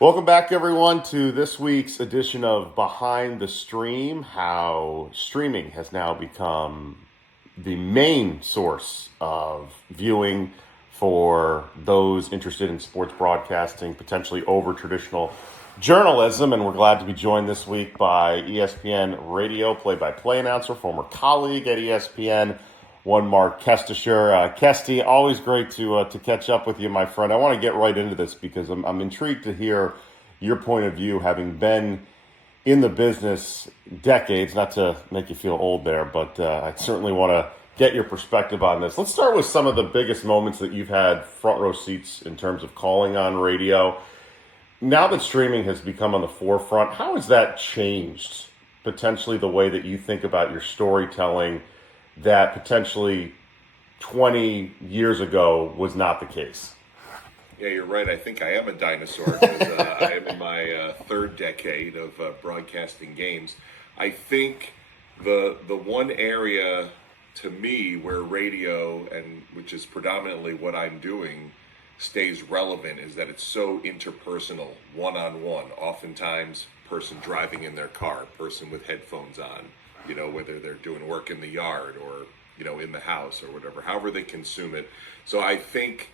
Welcome back, everyone, to this week's edition of Behind the Stream. How streaming has now become the main source of viewing for those interested in sports broadcasting, potentially over traditional journalism. And we're glad to be joined this week by ESPN radio play-by-play announcer, former colleague at ESPN, one Mark Kestisher. Kesty, always great to catch up with you, my friend. I want to get right into this because I'm intrigued to hear your point of view, having been in the business decades. Not to make you feel old there, but I certainly want to get your perspective on this. Let's start with some of the biggest moments that you've had front row seats in terms of calling on radio. Now that streaming has become on the forefront, how has that changed potentially the way that you think about your storytelling that potentially 20 years ago was not the case? Yeah, you're right. I think I am a dinosaur because I am in my third decade of broadcasting games. I think the one area to me where radio, and which is predominantly what I'm doing, stays relevant is that it's so interpersonal, one-on-one. Oftentimes, person driving in their car, person with headphones on, whether they're doing work in the yard or, in the house or whatever, however they consume it. So I think,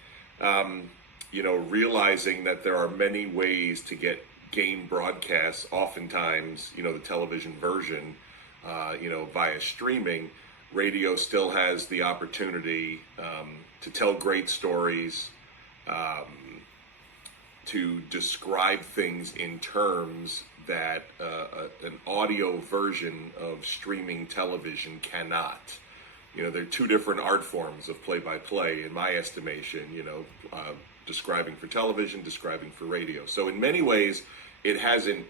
realizing that there are many ways to get game broadcasts, oftentimes, the television version, via streaming, radio still has the opportunity to tell great stories, to describe things in terms that an audio version of streaming television cannot. There are two different art forms of play-by-play, in my estimation, describing for television, describing for radio. So in many ways, it hasn't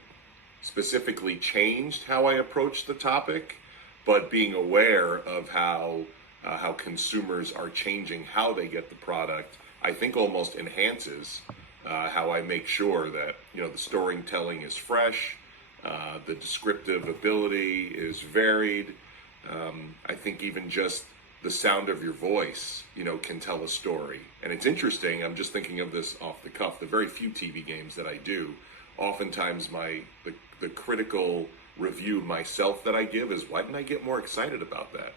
specifically changed how I approach the topic, but being aware of how consumers are changing how they get the product, I think almost enhances how I make sure that, the storytelling is fresh, the descriptive ability is varied. I think even just the sound of your voice, can tell a story. And it's interesting, I'm just thinking of this off the cuff, the very few TV games that I do, oftentimes the critical review of myself that I give is, why didn't I get more excited about that?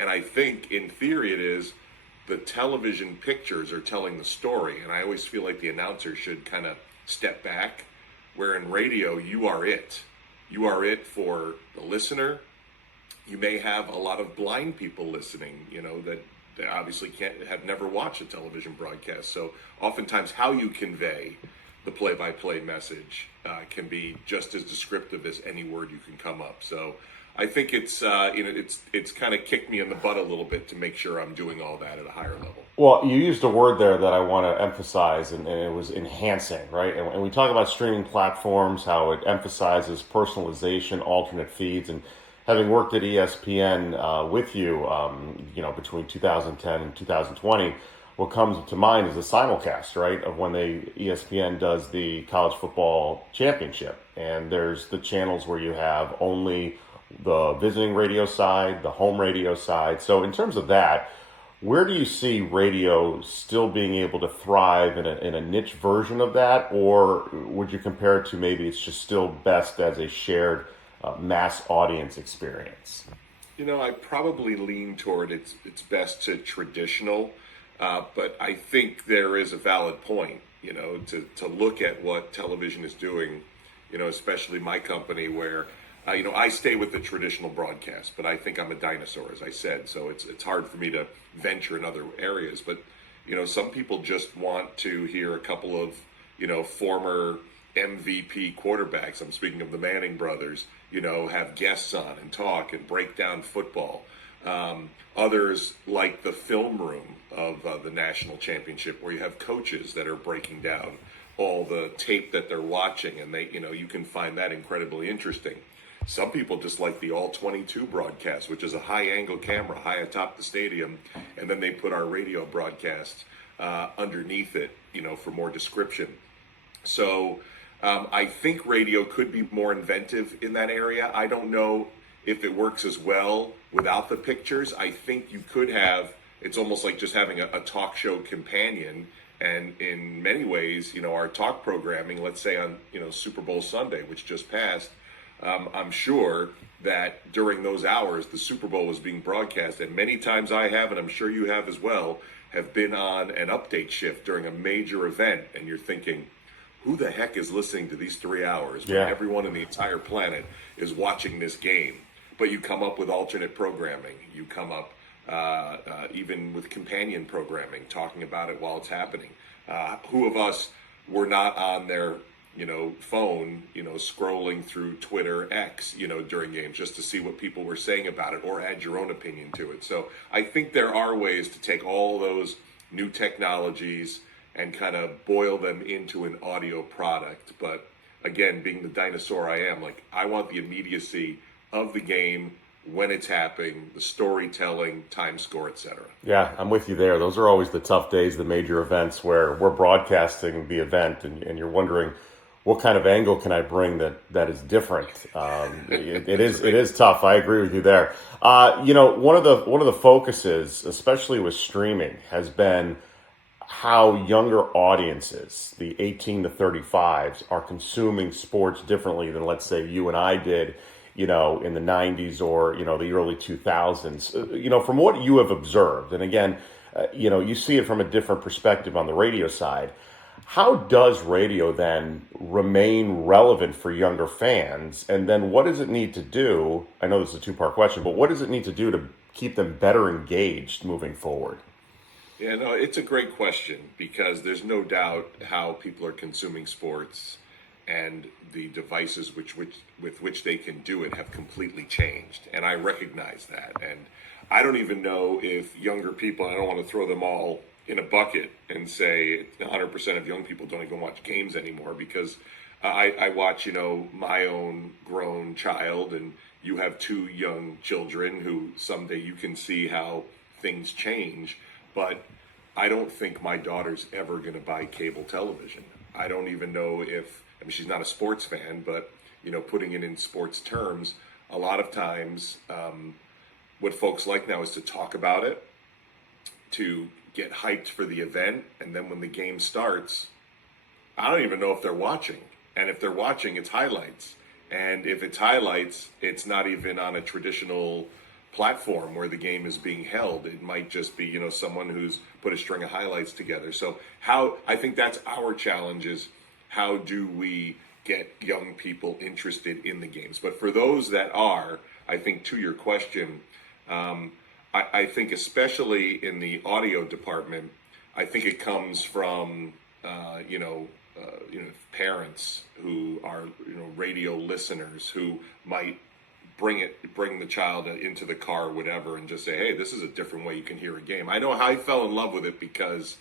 And I think in theory it is, the television pictures are telling the story, and I always feel like the announcer should kind of step back, where in radio, you are it. You are it for the listener. You may have a lot of blind people listening, that they obviously have never watched a television broadcast. So oftentimes how you convey the play-by-play message can be just as descriptive as any word you can come up. So I think it's kind of kicked me in the butt a little bit to make sure I'm doing all that at a higher level. Well, you used a word there that I want to emphasize, and it was enhancing, right? And we talk about streaming platforms, how it emphasizes personalization, alternate feeds, and having worked at ESPN with you, between 2010 and 2020, what comes to mind is the simulcast, right, of when ESPN does the college football championship. And there's the channels where you have only the visiting radio side, the home radio side. So in terms of that, where do you see radio still being able to thrive in a niche version of that? Or would you compare it to maybe it's just still best as a shared mass audience experience? I probably lean toward it's best to traditional, but I think there is a valid point, to look at what television is doing, especially my company where, I stay with the traditional broadcast, but I think I'm a dinosaur, as I said, so it's hard for me to venture in other areas. But, some people just want to hear a couple of, former MVP quarterbacks, I'm speaking of the Manning brothers, have guests on and talk and break down football. Others like the film room of the national championship, where you have coaches that are breaking down all the tape that they're watching, and you can find that incredibly interesting. Some people just like the all 22 broadcast, which is a high angle camera high atop the stadium, and then they put our radio broadcast underneath it, for more description. So I think radio could be more inventive in that area. I don't know if it works as well without the pictures. I think you could have, it's almost like just having a talk show companion And in many ways, our talk programming, let's say on, Super Bowl Sunday, which just passed, I'm sure that during those hours, the Super Bowl was being broadcast. And many times I have, and I'm sure you have as well, have been on an update shift during a major event. And you're thinking, who the heck is listening to these 3 hours when everyone on the entire planet is watching this game? But you come up with alternate programming. You come up even with companion programming, talking about it while it's happening. Who of us were not on their, phone, scrolling through Twitter X, during games just to see what people were saying about it or add your own opinion to it. So I think there are ways to take all those new technologies and kind of boil them into an audio product. But again, being the dinosaur I am, I want the immediacy of the game when it's happening, the storytelling, time score, etc. Yeah, I'm with you there. Those are always the tough days, the major events where we're broadcasting the event and you're wondering what kind of angle can I bring that is different. It is tough. I agree with you there. One of the focuses, especially with streaming, has been how younger audiences, the 18 to 35s, are consuming sports differently than, let's say, you and I did, in the 90s or, the early 2000s. From what you have observed, and again, you see it from a different perspective on the radio side. How does radio then remain relevant for younger fans? And then what does it need to do? I know this is a two-part question, but what does it need to do to keep them better engaged moving forward? Yeah, no, it's a great question because there's no doubt how people are consuming sports and the devices with which they can do it have completely changed. And I recognize that. And I don't even know if younger people, I don't want to throw them all in a bucket and say 100% of young people don't even watch games anymore because I watch, my own grown child, and you have two young children who someday you can see how things change. But I don't think my daughter's ever going to buy cable television. I don't even know if, she's not a sports fan, but, putting it in sports terms, a lot of times what folks like now is to talk about it, to get hyped for the event, and then when the game starts, I don't even know if they're watching. And if they're watching, it's highlights. And if it's highlights, it's not even on a traditional platform where the game is being held. It might just be, someone who's put a string of highlights together. So I think that's our challenge is how do we get young people interested in the games? But for those that are, I think to your question, I think especially in the audio department, I think it comes from, parents who are, radio listeners who might bring the child into the car or whatever and just say, hey, this is a different way you can hear a game. I know how I fell in love with it because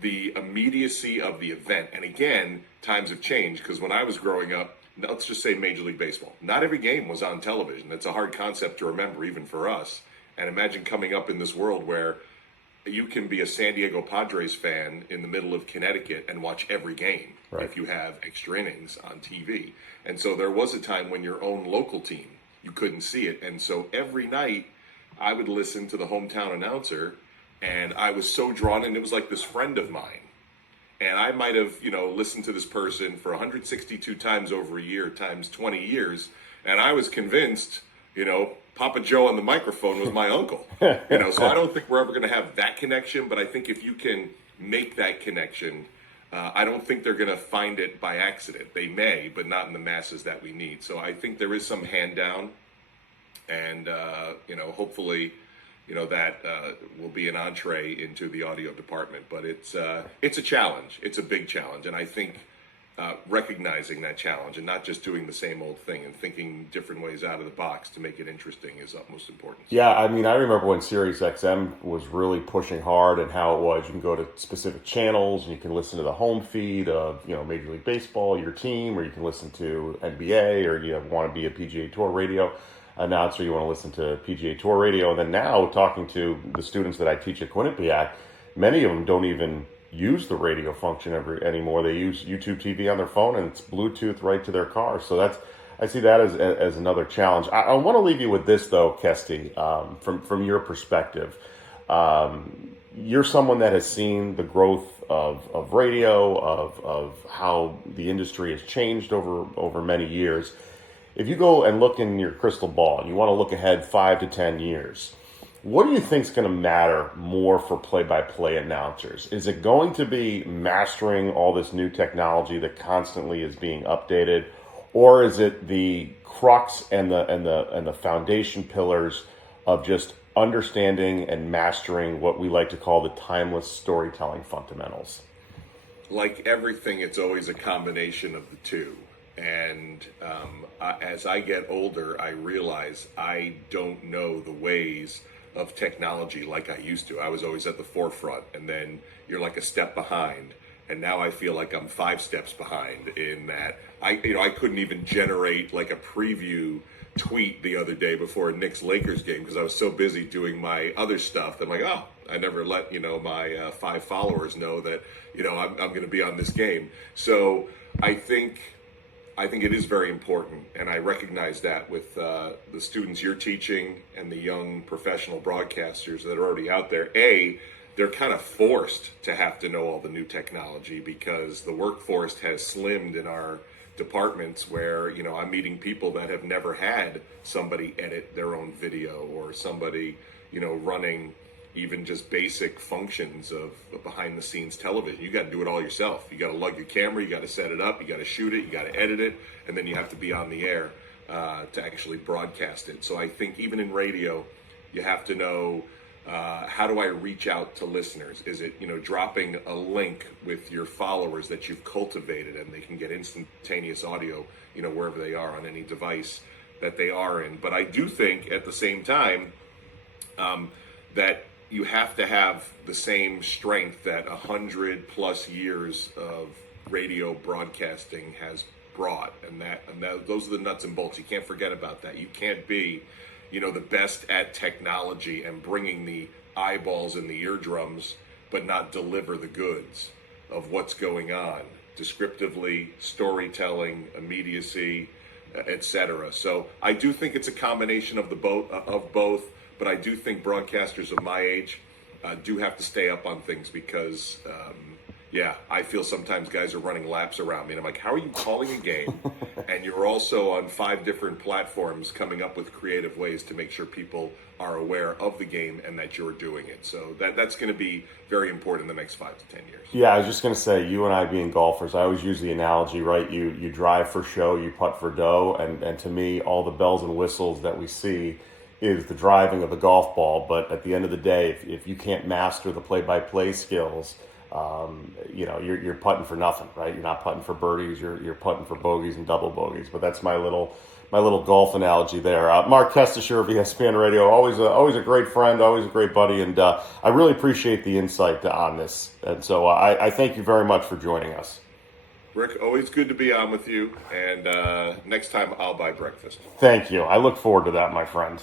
the immediacy of the event, and again, times have changed because when I was growing up, let's just say Major League Baseball, not every game was on television. That's a hard concept to remember even for us. And imagine coming up in this world where you can be a San Diego Padres fan in the middle of Connecticut and watch every game if you have extra innings on TV. And so there was a time when your own local team, you couldn't see it. And so every night I would listen to the hometown announcer and I was so drawn in. It was like this friend of mine. And I might have, listened to this person for 162 times over a year times 20 years. And I was convinced, Papa Joe on the microphone was my uncle. So I don't think we're ever going to have that connection. But I think if you can make that connection, I don't think they're going to find it by accident. They may, but not in the masses that we need. So I think there is some hand down. And, hopefully, that will be an entree into the audio department. But it's a challenge. It's a big challenge. And I think recognizing that challenge and not just doing the same old thing and thinking different ways out of the box to make it interesting is utmost importance. Yeah, I remember when Sirius XM was really pushing hard and how it was. You can go to specific channels and you can listen to the home feed of, Major League Baseball, your team, or you can listen to NBA, or you want to be a PGA Tour radio announcer, you want to listen to PGA Tour radio. And then now, talking to the students that I teach at Quinnipiac, many of them don't even use the radio function anymore. They use YouTube TV on their phone and it's Bluetooth right to their car. So I see that as another challenge. I want to leave you with this though, Kesty, from your perspective. You're someone that has seen the growth of radio, of how the industry has changed over many years. If you go and look in your crystal ball and you want to look ahead 5 to 10 years, what do you think is going to matter more for play-by-play announcers? Is it going to be mastering all this new technology that constantly is being updated, or is it the crux and the foundation pillars of just understanding and mastering what we like to call the timeless storytelling fundamentals? Like everything, it's always a combination of the two. And as I get older, I realize I don't know the ways of technology like I used to. I was always at the forefront, and then you're like a step behind. And now I feel like I'm 5 steps behind in that I couldn't even generate like a preview tweet the other day before a Knicks Lakers game because I was so busy doing my other stuff. I'm like, oh, I never let my 5 followers know that I'm going to be on this game. So I think it is very important, and I recognize that with the students you're teaching and the young professional broadcasters that are already out there. They're kind of forced to have to know all the new technology because the workforce has slimmed in our departments where, I'm meeting people that have never had somebody edit their own video or somebody, running even just basic functions of behind the scenes television. You got to do it all yourself. You got to lug your camera, you got to set it up, you got to shoot it, you got to edit it, and then you have to be on the air to actually broadcast it. So I think even in radio, you have to know how do I reach out to listeners? Is it, dropping a link with your followers that you've cultivated and they can get instantaneous audio, wherever they are on any device that they are in. But I do think at the same time that you have to have the same strength that 100+ years of radio broadcasting has brought, and those are the nuts and bolts. You can't forget about that. You can't be, the best at technology and bringing the eyeballs and the eardrums, but not deliver the goods of what's going on, descriptively, storytelling, immediacy, etc. So I do think it's a combination of both. But I do think broadcasters of my age do have to stay up on things because, I feel sometimes guys are running laps around me. And I'm like, how are you calling a game? And you're also on 5 different platforms coming up with creative ways to make sure people are aware of the game and that you're doing it. So that's going to be very important in the next 5 to 10 years. Yeah, I was just going to say, you and I being golfers, I always use the analogy, right? You drive for show, you putt for dough. And to me, all the bells and whistles that we see is the driving of the golf ball, but at the end of the day, if you can't master the play-by-play skills, you're putting for nothing, right? You're not putting for birdies, you're putting for bogeys and double bogeys. But that's my little golf analogy there. Mark Kestisher of ESPN Radio, always a great friend, always a great buddy, and I really appreciate the insight on this. And so I thank you very much for joining us. Rick, always good to be on with you, and next time I'll buy breakfast. Thank you. I look forward to that, my friend.